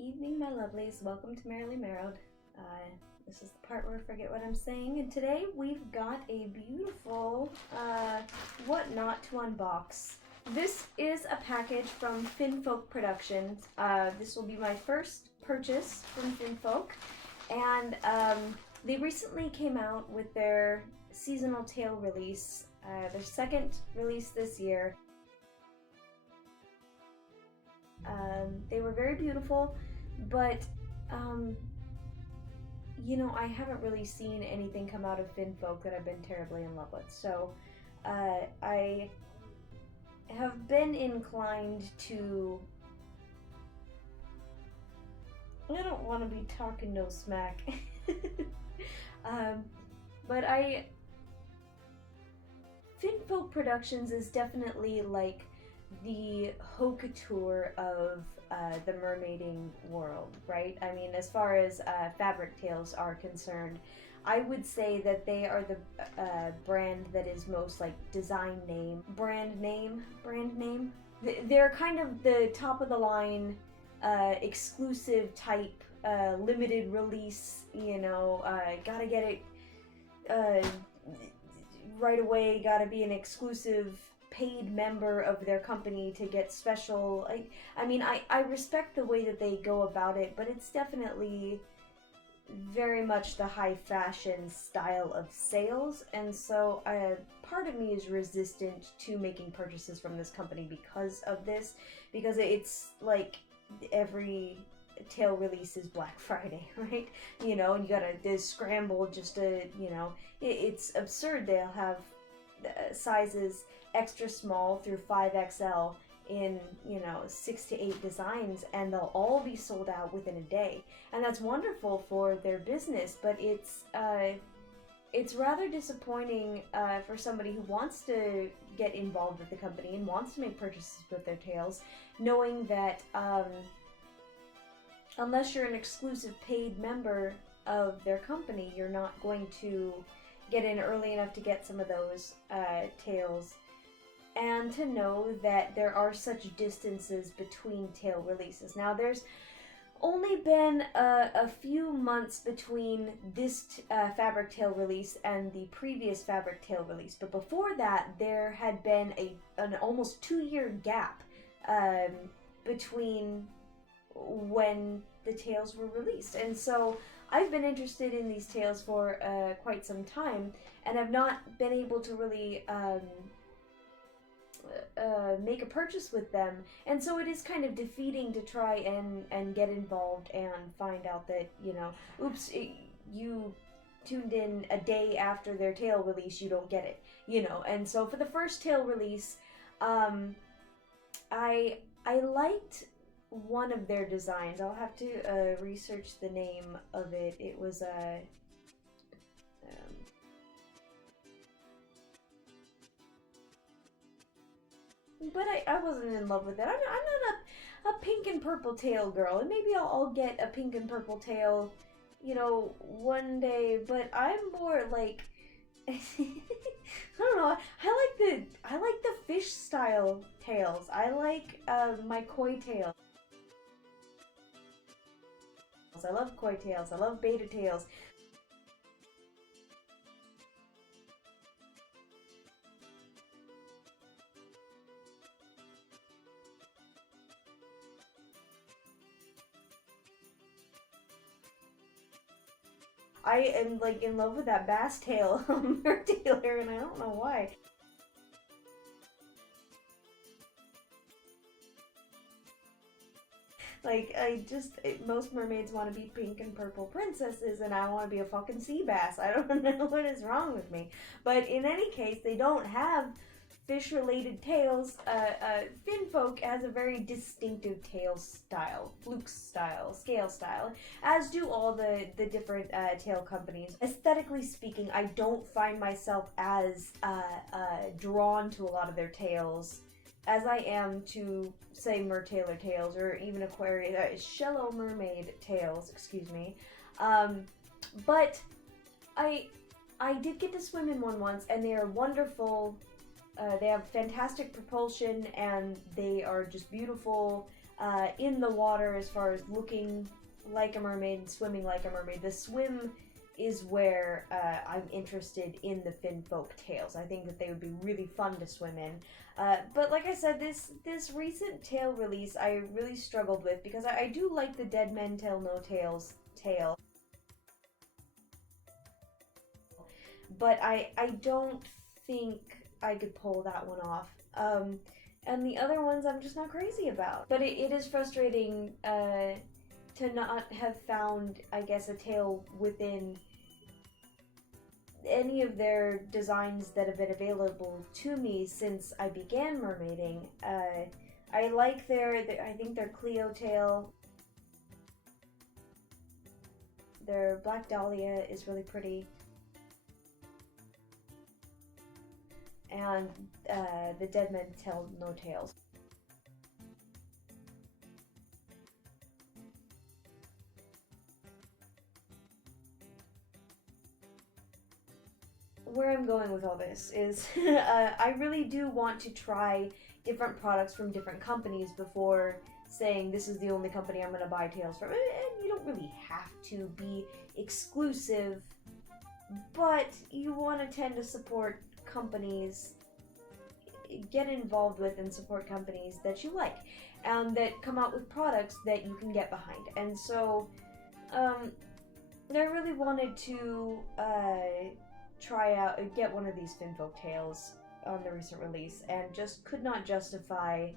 Evening, my lovelies. Welcome to Merrily Marrowed. This is the part where I forget what I'm saying, and today we've got a beautiful what not to unbox. This is a package from Finfolk Productions. This will be my first purchase from Finfolk, and they recently came out with their seasonal tale release, their second release this year. They were very beautiful, but you know, I haven't really seen anything come out of Finfolk that I've been terribly in love with. So I have been inclined to. I don't want to be talking no smack, but Finfolk Productions is definitely like the haute couture of the mermaiding world, right? I mean, as far as fabric tales are concerned, I would say that they are the brand that is most like brand name. They're kind of the top of the line, exclusive type, limited release. You know, gotta get it right away. Gotta be an exclusive paid member of their company to get special. I mean, I respect the way that they go about it, but it's definitely very much the high fashion style of sales, and so part of me is resistant to making purchases from this company because of this, because it's like every tale release is Black Friday, right? You know, and you gotta scramble just to, you know, it's absurd. They'll have sizes extra small through 5XL in, you know, 6 to 8 designs, and they'll all be sold out within a day. And that's wonderful for their business, but it's rather disappointing for somebody who wants to get involved with the company and wants to make purchases with their tales, knowing that unless you're an exclusive paid member of their company, you're not going to get in early enough to get some of those tales, and to know that there are such distances between tale releases. Now, there's only been a few months between this fabric tale release and the previous fabric tale release, but before that there had been an almost 2-year gap between when the tales were released. And so I've been interested in these tales for quite some time, and I've not been able to really make a purchase with them, and so it is kind of defeating to try and get involved and find out that, you know, oops, you tuned in a day after their tale release, you don't get it, you know. And so for the first tale release, I liked one of their designs. I'll have to research the name of it. It was but I wasn't in love with it. I'm not a pink and purple tail girl, and maybe I'll get a pink and purple tail, you know, one day. But I'm more like I don't know. I like the fish style tails. I like my koi tails. I love koi tails. I love beta tails. I am like in love with that bass tail tailor, and I don't know why. Like, most mermaids want to be pink and purple princesses, and I want to be a fucking sea bass. I don't know what is wrong with me. But in any case, they don't have fish-related tails. Finfolk has a very distinctive tail style, fluke style, scale style, as do all the different tail companies. Aesthetically speaking, I don't find myself as drawn to a lot of their tails as I am to, say, Mertailor tails, or even Shallow Mermaid tails, excuse me. But I did get to swim in one once, and they are wonderful. They have fantastic propulsion, and they are just beautiful. in the water as far as looking like a mermaid and swimming like a mermaid. The swim is where I'm interested in the Finfolk tales. I think that they would be really fun to swim in. But like I said, this recent tale release I really struggled with because I do like the Dead Men Tell No Tales tale. But I don't think I could pull that one off. And the other ones I'm just not crazy about. But it is frustrating to not have found, I guess, a tale within any of their designs that have been available to me since I began mermaiding. I like I think their Cleo tale. Their Black Dahlia is really pretty. And the Dead Men Tell No Tales. Where I'm going with all this is I really do want to try different products from different companies before saying this is the only company I'm going to buy tales from. And you don't really have to be exclusive, but you want to tend to support companies, get involved with and support companies that you like and that come out with products that you can get behind. And so I really wanted to try out and get one of these Finfolk tales on the recent release and just could not justify,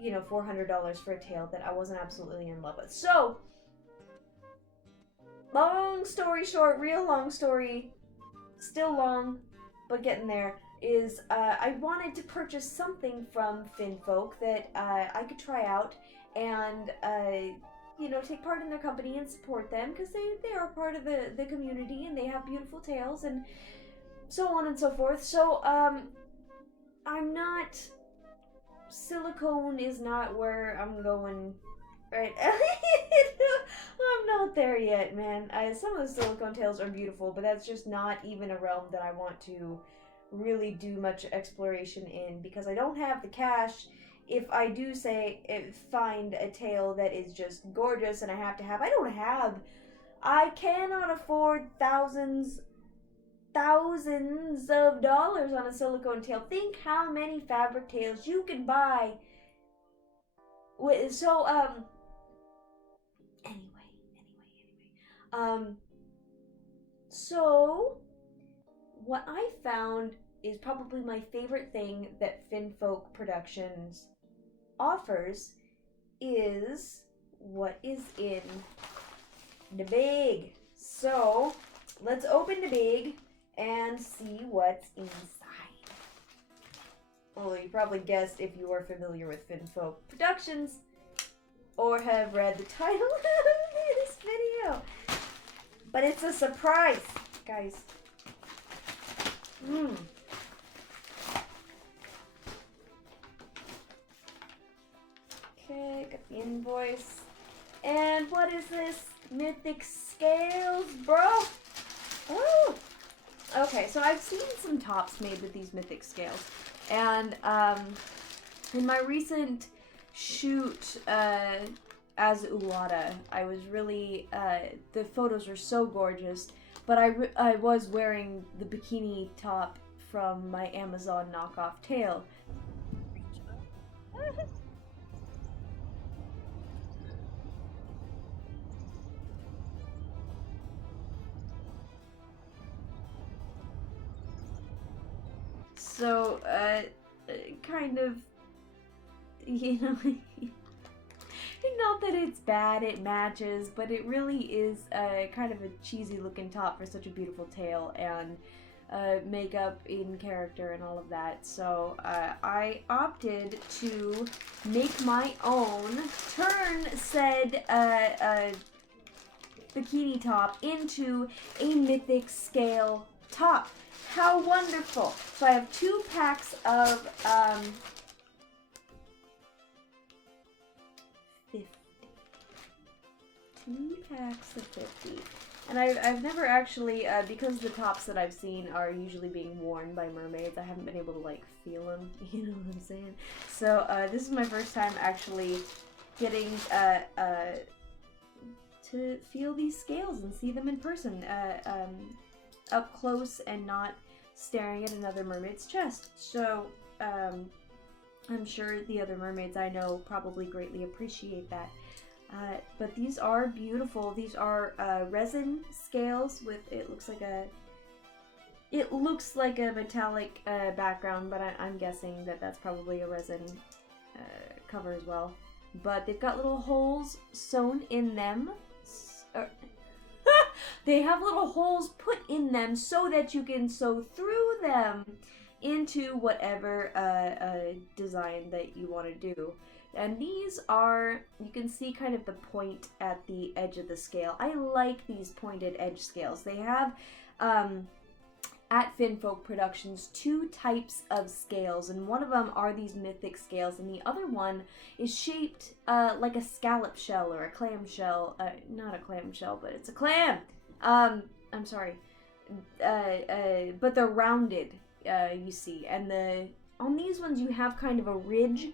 you know, $400 for a tale that I wasn't absolutely in love with. So long story short, real long story, still long but getting there, is I wanted to purchase something from Finfolk that I could try out and you know, take part in their company and support them because they are part of the community and they have beautiful tales and so on and so forth. So I'm not, silicone is not where I'm going right. I'm not there yet, man. Some of the silicone tales are beautiful, but that's just not even a realm that I want to really do much exploration in because I don't have the cash. If I do find a tale that is just gorgeous and I cannot afford thousands of dollars on a silicone tale. Think how many fabric tales you can buy. So so what I found is probably my favorite thing that Finfolk Productions offers is what is in the bag. So let's open the bag and see what's inside. Well, you probably guessed if you are familiar with Finfolk Productions or have read the title of this video. But it's a surprise, guys. Okay, got the invoice. And what is this? Mythic scales, bro? Oh! Okay, so I've seen some tops made with these Mythic scales. And in my recent shoot as Uwata, I was really, the photos were so gorgeous, but I was wearing the bikini top from my Amazon knockoff tail. So, kind of, you know, not that it's bad, it matches, but it really is kind of a cheesy looking top for such a beautiful tail, and makeup in character and all of that. So I opted to make my own, turn said bikini top into a Mythic scale top. How wonderful! So I have 2 packs of 50. 2 packs of 50. And I've never actually, because the tops that I've seen are usually being worn by mermaids, I haven't been able to, like, feel them, you know what I'm saying? So, this is my first time actually getting to feel these scales and see them in person, up close and not staring at another mermaid's chest. So I'm sure the other mermaids I know probably greatly appreciate that. But these are beautiful. These are resin scales with, it looks like a metallic background, but I'm guessing that that's probably a resin cover as well. But they've got little holes sewn in them. They have little holes put in them so that you can sew through them into whatever design that you want to do. And these are, you can see kind of the point at the edge of the scale. I like these pointed edge scales. They have, at Finfolk Productions, 2 types of scales, and one of them are these Mythic scales, and the other one is shaped like a scallop shell or a clam shell. Not a clam shell, but it's a clam! I'm sorry. But they're rounded, you see, and on these ones you have kind of a ridge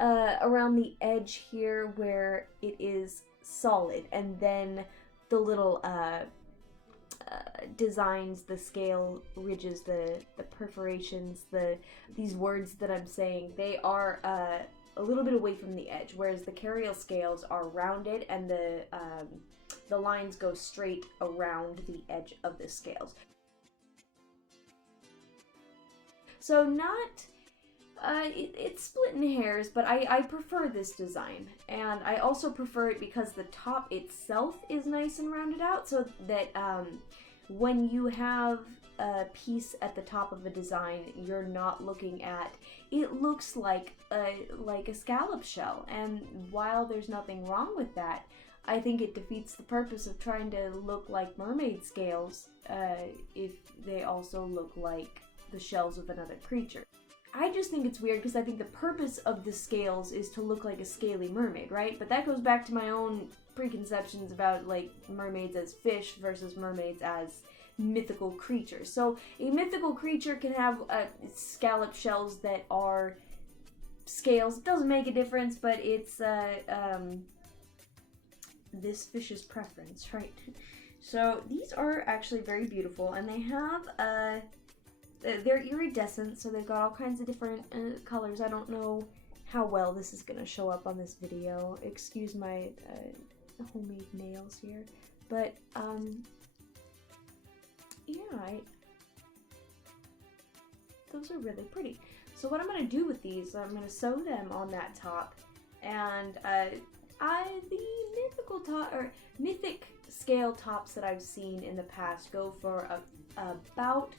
around the edge here where it is solid, and then the little designs, the scale ridges, the perforations, these words that I'm saying, they are a little bit away from the edge, whereas the Carial scales are rounded and the lines go straight around the edge of the scales. So not, it's splitting hairs, but I prefer this design. And I also prefer it because the top itself is nice and rounded out, so that when you have a piece at the top of a design, you're not looking at, it looks like a scallop shell. And while there's nothing wrong with that, I think it defeats the purpose of trying to look like mermaid scales if they also look like the shells of another creature. I just think it's weird because I think the purpose of the scales is to look like a scaly mermaid, right? But that goes back to my own preconceptions about like mermaids as fish versus mermaids as mythical creatures. So a mythical creature can have scallop shells that are scales. It doesn't make a difference, but it's this fish's preference, right? So these are actually very beautiful, and they have they're iridescent, so they've got all kinds of different colors. I don't know how well this is gonna show up on this video. Excuse my homemade nails here, but yeah, those are really pretty. So what I'm gonna do with these, I'm gonna sew them on that top, and the mythic scale tops that I've seen in the past go for about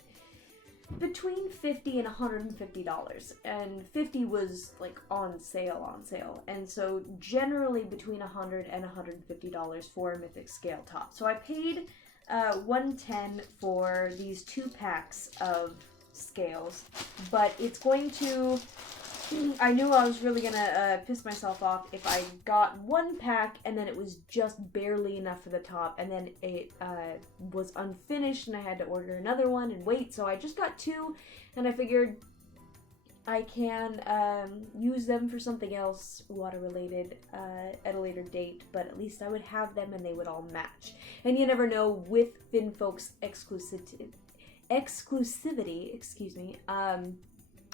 between $50 and $150, and 50 was like on sale, and so generally between $100 and $150 for a mythic scale top. So I paid $110 for these 2 packs of scales, but it's going to, I knew I was really gonna piss myself off if I got 1 pack and then it was just barely enough for the top, and then it was unfinished and I had to order another one and wait. So I just got 2, and I figured I can use them for something else water related at a later date, but at least I would have them and they would all match. And you never know with Finfolk's exclusivity, excuse me,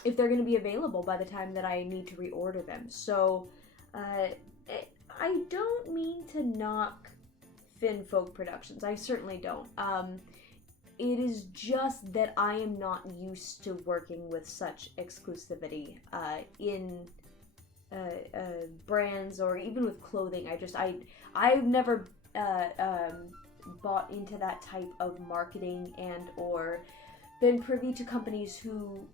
if they're going to be available by the time that I need to reorder them. So I don't mean to knock Finfolk Productions. I certainly don't. It is just that I am not used to working with such exclusivity in brands or even with clothing. I've never bought into that type of marketing and or been privy to companies who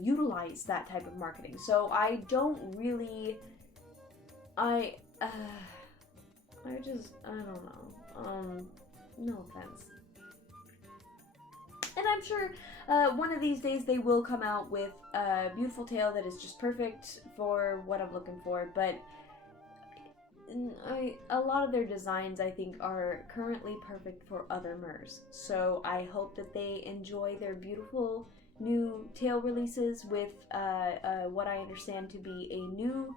utilize that type of marketing. So I don't really, I don't know. No offense. And I'm sure one of these days they will come out with a beautiful tail that is just perfect for what I'm looking for, but a lot of their designs I think are currently perfect for other mers. So I hope that they enjoy their beautiful new tail releases with what I understand to be a new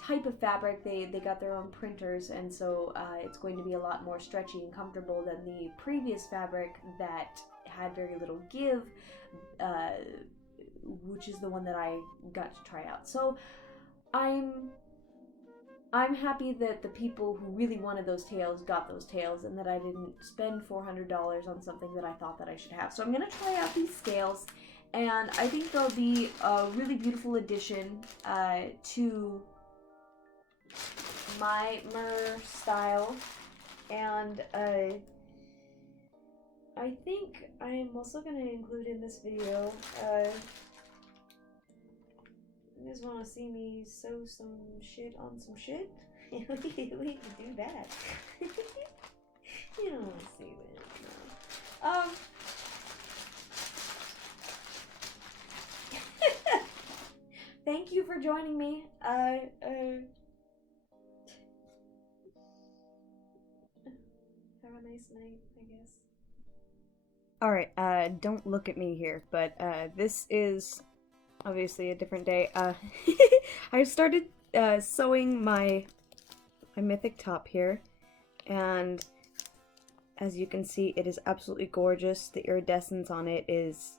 type of fabric. They got their own printers, and so it's going to be a lot more stretchy and comfortable than the previous fabric that had very little give, which is the one that I got to try out. So I'm happy that the people who really wanted those tails got those tails, and that I didn't spend $400 on something that I thought that I should have. So I'm gonna try out these scales, and I think they'll be a really beautiful addition to my mer style. And I think I'm also gonna include in this video, you guys want to see me sew some shit on some shit? We can do that. You don't want to see that, no. Thank you for joining me. Have a nice night, I guess. Alright, don't look at me here, but this is obviously a different day. I started sewing my Mythic top here, and as you can see, it is absolutely gorgeous. The iridescence on it is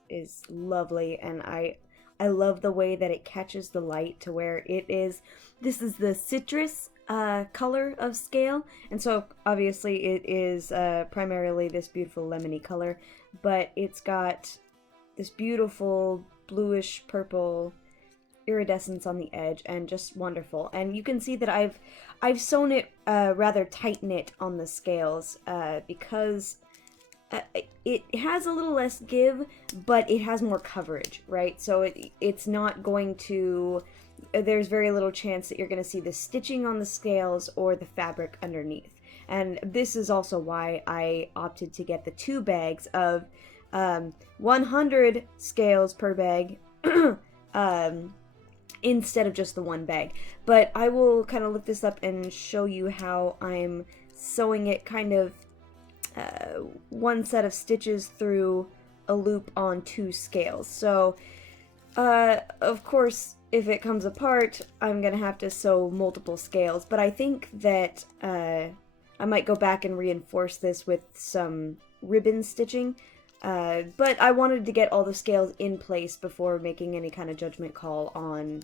lovely, and I love the way that it catches the light to where it is. This is the citrus color of scale, and so obviously it is primarily this beautiful lemony color, but it's got this beautiful bluish purple iridescence on the edge, and just wonderful. And you can see that I've sewn it rather tight knit on the scales because it has a little less give, but it has more coverage, right? So it's not going to, there's very little chance that you're going to see the stitching on the scales or the fabric underneath. And this is also why I opted to get the 2 bags of 100 scales per bag instead of just the 1 bag. But I will kind of look this up and show you how I'm sewing it, kind of one set of stitches through a loop on 2 scales. So of course, if it comes apart, I'm gonna have to sew multiple scales, but I think that I might go back and reinforce this with some ribbon stitching. But I wanted to get all the scales in place before making any kind of judgment call on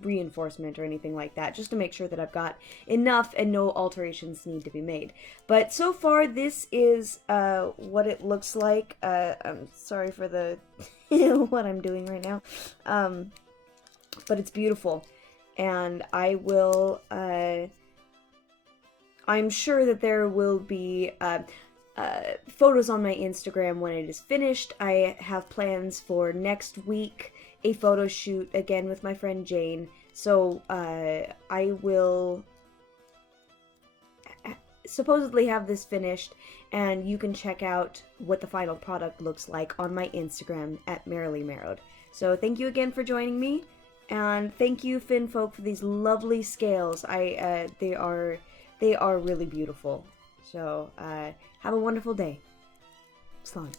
reinforcement or anything like that, just to make sure that I've got enough and no alterations need to be made. But so far, this is what it looks like. I'm sorry for the what I'm doing right now, but it's beautiful, and I will. I'm sure that there will be photos on my Instagram when it is finished. I have plans for next week, a photo shoot again with my friend Jane. So I will supposedly have this finished, and you can check out what the final product looks like on my Instagram at Merrily Marrowed. So thank you again for joining me, and thank you, Finfolk, for these lovely scales. They are really beautiful. So have a wonderful day. Slán.